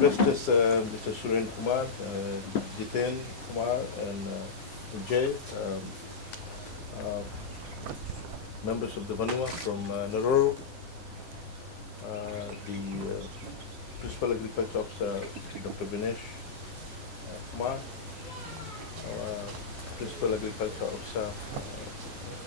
investors, Mr. Suren Kumar, Jiten Kumar, and Jay, members of the Vanua from Naroro, the Principal Agriculture Officer, Dr. Vinesh Kumar, Principal Agriculture Officer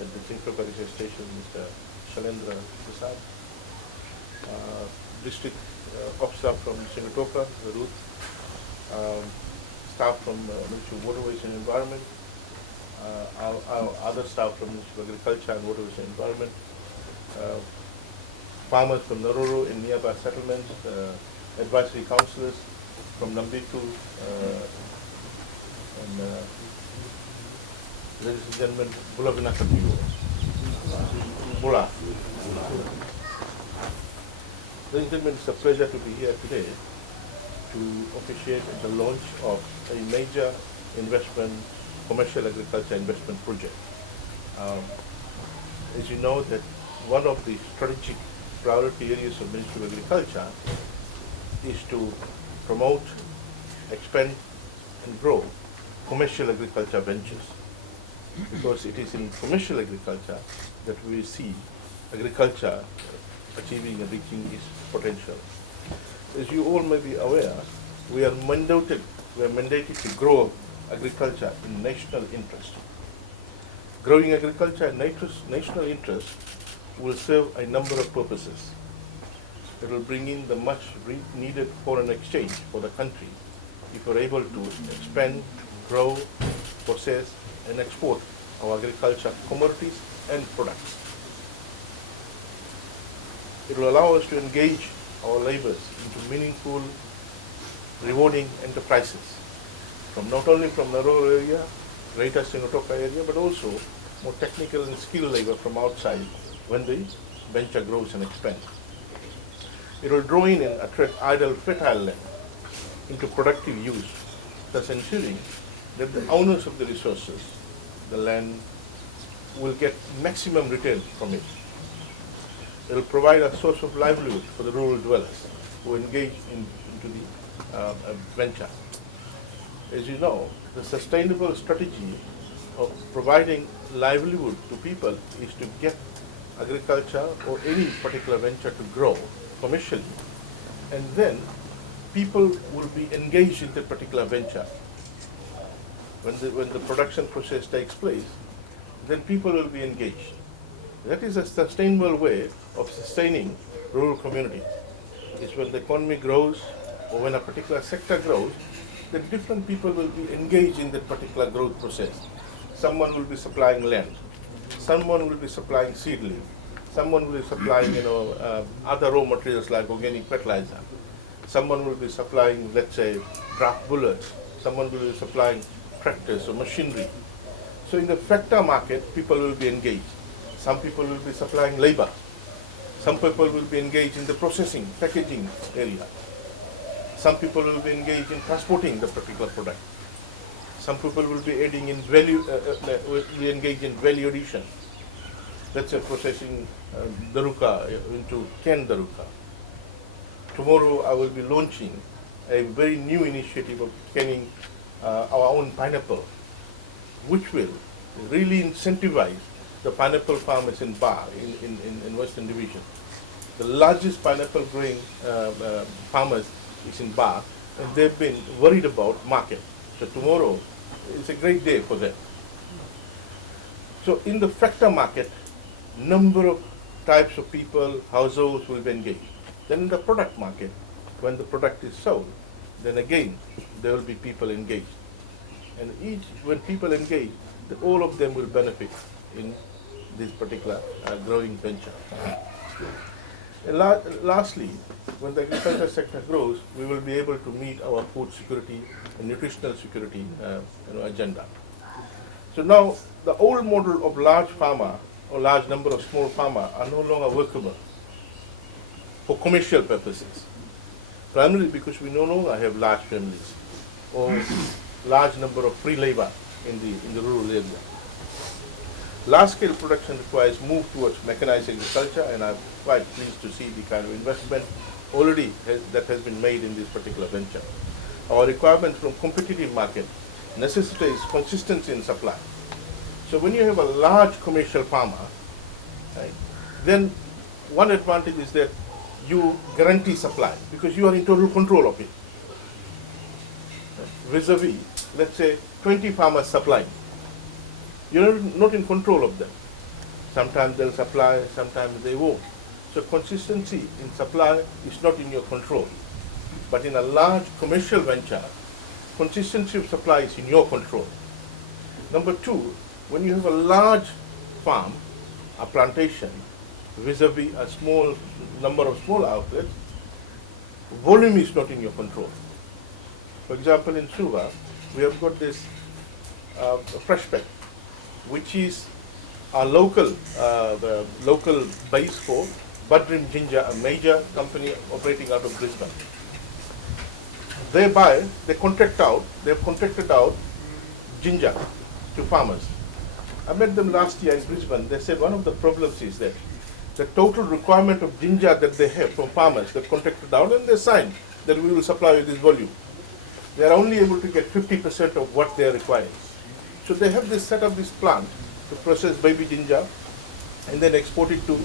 at the Sigatoka Research Station, Mr. Shailendra Prasad, District Officer from Sigatoka, Ruth, staff from Ministry of Waterways and Environment, our other staff from Ministry of Agriculture and Waterways and Environment, farmers from Naroro in nearby settlements, advisory councillors from Nambitu, and ladies and gentlemen, Bula Vinakatiyo. Bula. Ladies and gentlemen, it's a pleasure to be here today to officiate the launch of a major commercial agriculture investment project. As you know, that one of the strategic priority areas of Ministry of Agriculture is to promote, expand and grow commercial agriculture ventures, because it is in commercial agriculture that we see agriculture achieving and reaching its potential. As you all may be aware, we are mandated to grow agriculture in national interest. Growing agriculture in national interest will serve a number of purposes. It will bring in the much needed foreign exchange for the country if we're able to expand, grow, process and export our agriculture commodities and products. It will allow us to engage our labours into meaningful, rewarding enterprises, not only from Naroro area, greater Sigatoka area, but also more technical and skilled labour from outside when the venture grows and expands. It will draw in and attract idle, fertile land into productive use, thus ensuring that the owners of the resources, the land, will get maximum return from it. It will provide a source of livelihood for the rural dwellers who engage into the venture. As you know, the sustainable strategy of providing livelihood to people is to get agriculture or any particular venture to grow commercially, and then people will be engaged in that particular venture. When the production process takes place, then people will be engaged. That is a sustainable way of sustaining rural community. It's when the economy grows or when a particular sector grows, that different people will be engaged in that particular growth process. Someone will be supplying land, someone will be supplying seedling, someone will be supplying other raw materials like organic fertilizer, someone will be supplying, let's say, draft bullets, someone will be supplying tractors or machinery. So in the factor market, people will be engaged. Some people will be supplying labor. Some people will be engaged in the processing, packaging area. Some people will be engaged in transporting the particular product. Some people will be adding in value, will be engaged in value addition. Let's say processing daruka into canned daruka. Tomorrow I will be launching a very new initiative of canning our own pineapple, which will really incentivize the pineapple farmers in Bar, in Western Division. The largest pineapple growing farmers is in Bar, and they've been worried about market. So tomorrow is a great day for them. So in the factor market, number of types of people, households will be engaged. Then in the product market, when the product is sold, then again there will be people engaged. And when people engage, all of them will benefit in this particular growing venture. And lastly, when the agriculture sector grows, we will be able to meet our food security and nutritional security agenda. So now the old model of large farmer or large number of small farmer are no longer workable for commercial purposes. Primarily because we no longer have large families or large number of free labor in the rural area. Large-scale production requires move towards mechanized agriculture, and I'm quite pleased to see the kind of investment that has been made in this particular venture. Our requirements from competitive market necessitates consistency in supply. So when you have a large commercial farmer, right, then one advantage is that you guarantee supply because you are in total control of it. Vis-a-vis, let's say 20 farmers supplying, you're not in control of them. Sometimes they'll supply, sometimes they won't. So consistency in supply is not in your control. But in a large commercial venture, consistency of supply is in your control. Number two, when you have a large farm, a plantation, vis-a-vis a small number of small outlets, volume is not in your control. For example, in Suva, we have got this fresh pack, which is our the local base for Budrim Ginger, a major company operating out of Brisbane. They've contracted out ginger to farmers. I met them last year in Brisbane. They said one of the problems is that the total requirement of ginger that they have from farmers, they've contracted out and they signed that we will supply you this volume. They are only able to get 50% of what they are requiring. So they have set up this plant to process baby ginger and then export it to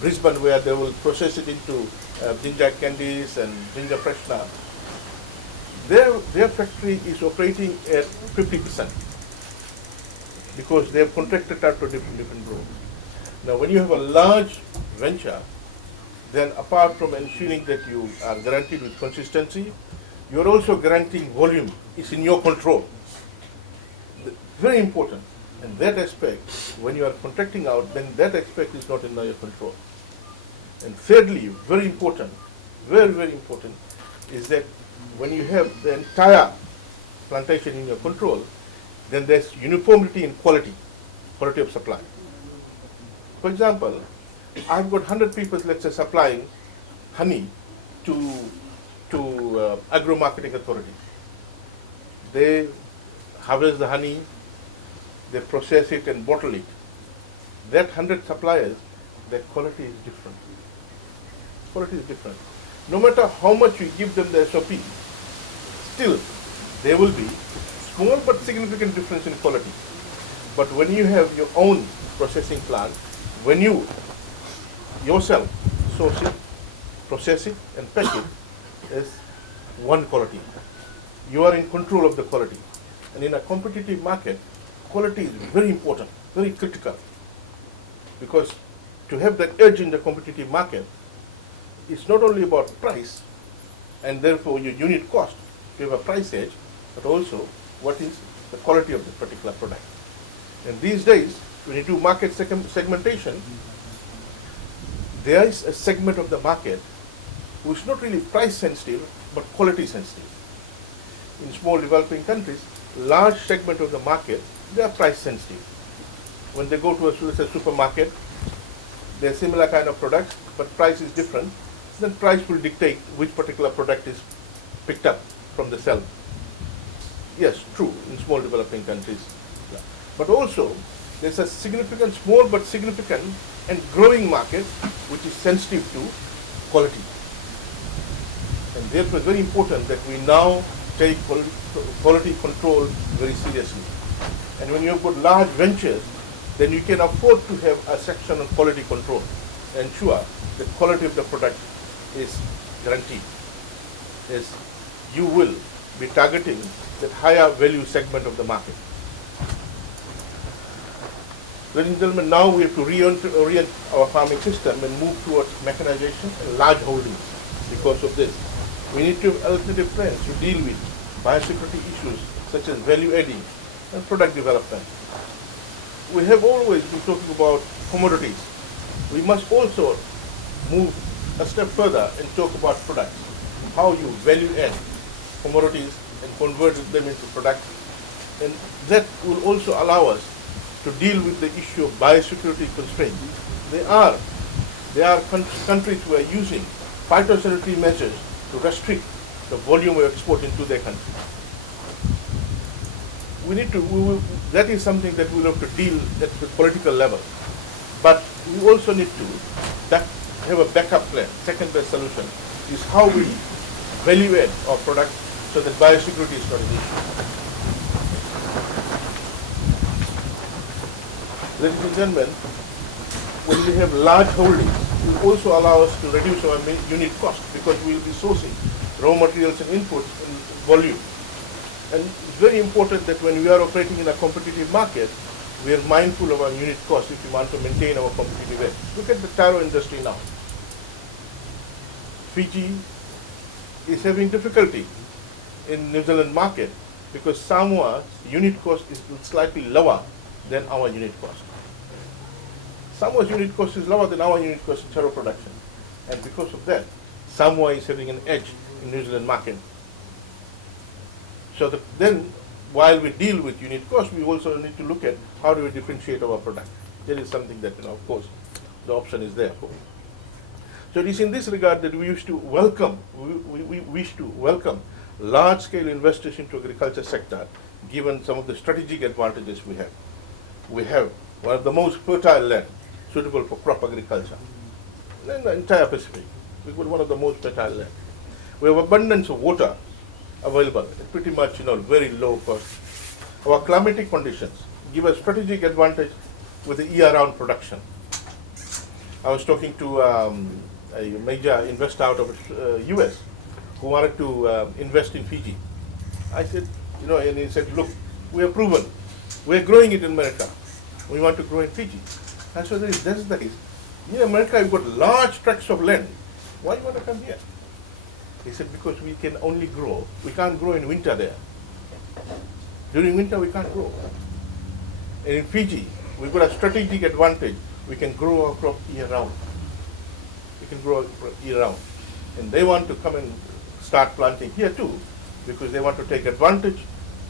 Brisbane, where they will process it into ginger candies and ginger freshener. Their factory is operating at 50% because they have contracted out to different roles. Now, when you have a large venture, then apart from ensuring that you are guaranteed with consistency, you are also guaranteeing volume. It's in your control. Very important. And that aspect, when you are contracting out, then that aspect is not in your control. And thirdly, very important, very important, is that when you have the entire plantation in your control, then there's uniformity in quality of supply. For example, I've got 100 people, let's say, supplying honey to agro-marketing authority. They harvest the honey, they process it and bottle it. That 100 suppliers, their quality is different. Quality is different. No matter how much you give them the SOP, still there will be small but significant difference in quality. But when you have your own processing plant, when you yourself source it, process it and pack it, is one quality. You are in control of the quality. And in a competitive market, quality is very important, very critical. Because to have that edge in the competitive market, it's not only about price and therefore your unit cost to have a price edge, but also what is the quality of the particular product. And these days, when you do market segmentation, there is a segment of the market which is not really price sensitive, but quality sensitive. In small developing countries, large segment of the market, they are price sensitive. When they go to a supermarket, they are similar kind of products, but price is different, then price will dictate which particular product is picked up from the shelf. Yes, true, in small developing countries. Yeah. But also, there's a significant, small but significant and growing market which is sensitive to quality. And therefore, it's very important that we now take quality control very seriously. And when you have got large ventures, then you can afford to have a section on quality control. Ensure the quality of the product is guaranteed. Yes, you will be targeting that higher value segment of the market. Ladies and gentlemen, now we have to reorient our farming system and move towards mechanization and large holdings. Because of this, we need to have alternative plans to deal with biosecurity issues such as value adding and product development. We have always been talking about commodities. We must also move a step further and talk about products. How you value add commodities and convert them into products. And that will also allow us to deal with the issue of biosecurity constraints. There are countries who are using phytosanitary measures to restrict the volume of export into their country. That is something that we will have to deal at the political level. But we also need to have a backup plan, second best solution, is how we value add our product so that biosecurity is not an issue. Ladies and gentlemen, when we have large holdings, it will also allow us to reduce our unit cost because we will be sourcing raw materials and inputs in volume. And it's very important that when we are operating in a competitive market, we are mindful of our unit cost if we want to maintain our competitive edge. Look at the taro industry now. Fiji is having difficulty in New Zealand market because Samoa's unit cost is slightly lower than our unit cost. Samoa's unit cost is lower than our unit cost in taro production. And because of that, Samoa is having an edge in New Zealand market. So then, while we deal with unit cost, we also need to look at how do we differentiate our product. That is something that, of course, the option is there for. So it is in this regard that we wish to welcome, large-scale investors into agriculture sector, given some of the strategic advantages we have. We have one of the most fertile land suitable for crop agriculture in the entire Pacific. We've got one of the most fertile land. We have abundance of water available at pretty much very low cost. Our climatic conditions give us strategic advantage with the year-round production. I was talking to a major investor out of US who wanted to invest in Fiji. I said, and he said, look, we have proven, we're growing it in America. We want to grow in Fiji. And so that's the case. In America, you've got large tracts of land. Why do you want to come here? He said, because we can only grow. We can't grow in winter there. During winter, we can't grow. And in Fiji, we've got a strategic advantage. We can grow our crop year-round. We can grow year-round. And they want to come and start planting here too, because they want to take advantage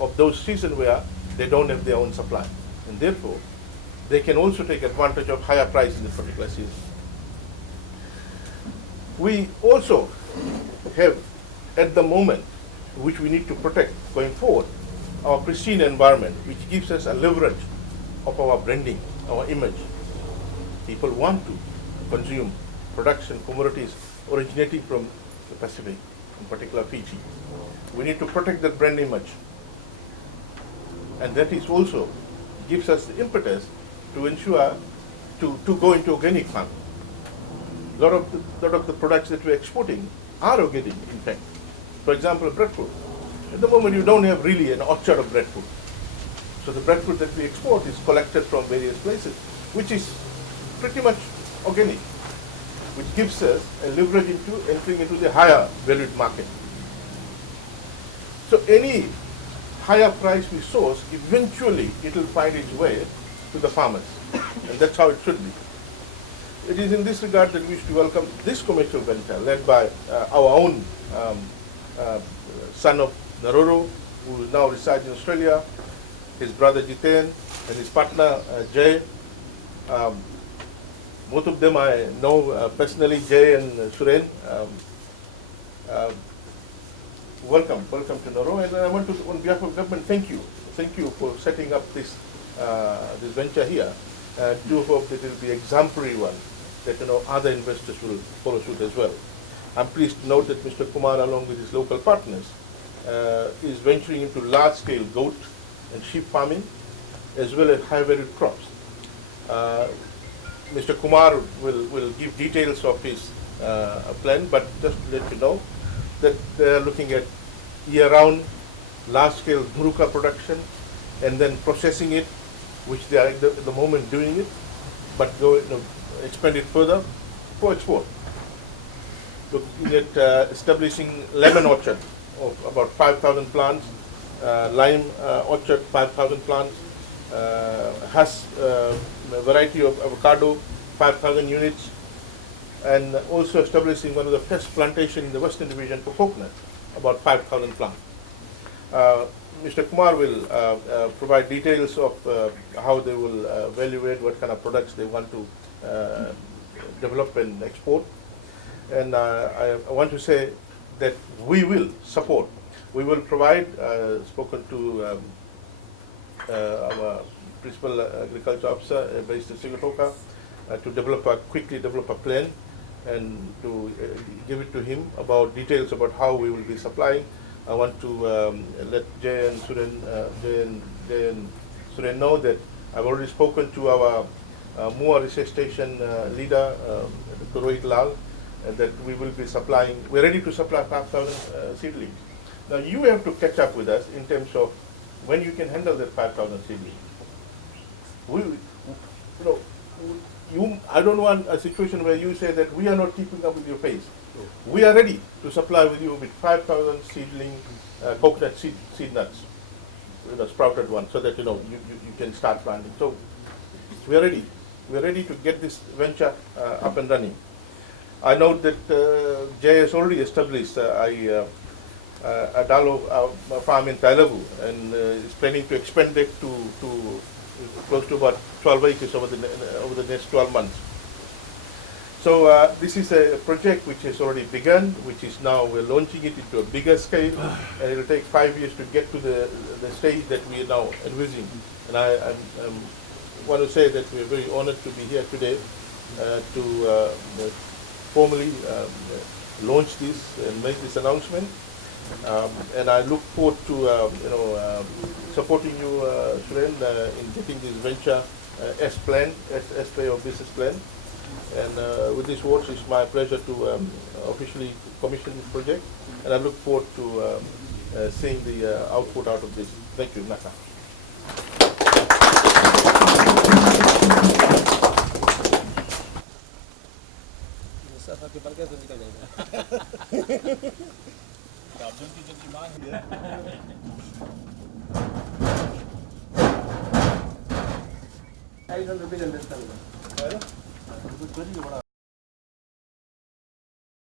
of those seasons where they don't have their own supply. And therefore, they can also take advantage of higher price in this particular season. We also have, at the moment, which we need to protect going forward, our pristine environment, which gives us a leverage of our branding, our image. People want to consume production commodities originating from the Pacific, in particular Fiji. We need to protect that brand image. And that is also gives us the impetus to ensure to go into organic farming. A lot of the products that we're exporting are organic, in fact. For example, breadfruit. At the moment, you don't have really an orchard of breadfruit. So the breadfruit that we export is collected from various places, which is pretty much organic, which gives us a leverage into entering into the higher valued market. So any higher price we source, eventually it will find its way to the farmers. And that's how it should be. It is in this regard that we wish to welcome this commercial venture led by our own son of Naroro, who now resides in Australia, his brother Jiten, and his partner Jay. Both of them I know personally, Jay and Suren. Welcome to Naroro, and I want to, on behalf of government, thank you for setting up this this venture here. Do hope that it will be an exemplary one, that other investors will follow suit as well. I'm pleased to note that Mr. Kumar, along with his local partners, is venturing into large-scale goat and sheep farming, as well as high-valued crops. Mr. Kumar will give details of his plan, but just to let you know that they are looking at year-round, large-scale dhuruka production, and then processing it, which they are at the moment doing it, but expand it further for export. Looking at establishing lemon orchard of about 5,000 plants, lime orchard 5,000 plants, has a variety of avocado 5,000 units, and also establishing one of the first plantation in the Western Division for coconut, about 5,000 plants. Mr. Kumar will provide details of how they will evaluate what kind of products they want to develop and export. And I want to say that we will support. We will provide, spoken to our Principal Agriculture Officer based in Sigatoka, to quickly develop a plan and to give it to him about details about how we will be supplying. I want to let Jay and Suren know that I've already spoken to our Mua research station leader, Dr. Rohit Lal, that we will be supplying. We're ready to supply 5,000 seedlings. Now you have to catch up with us in terms of when you can handle that 5,000 seedlings. I don't want a situation where you say that we are not keeping up with your pace. We are ready to supply with you with 5,000 seedling coconut seed nuts, sprouted ones, so that you can start planting. So we are ready. We are ready to get this venture up and running. I know that Jay has already established a Dalo farm in Tailavu and is planning to expand it to close to about 12 acres over the next 12 months. So this is a project which has already begun, which is now we're launching it into a bigger scale, and it will take 5 years to get to the stage that we are now envisaging. And I want to say that we're very honored to be here today to formally launch this and make this announcement. And I look forward to supporting you, Suren, in getting this venture as planned, as per your business plan. And with these words, it's my pleasure to officially commission this project, and I look forward to seeing the output out of this. Thank you, Naka.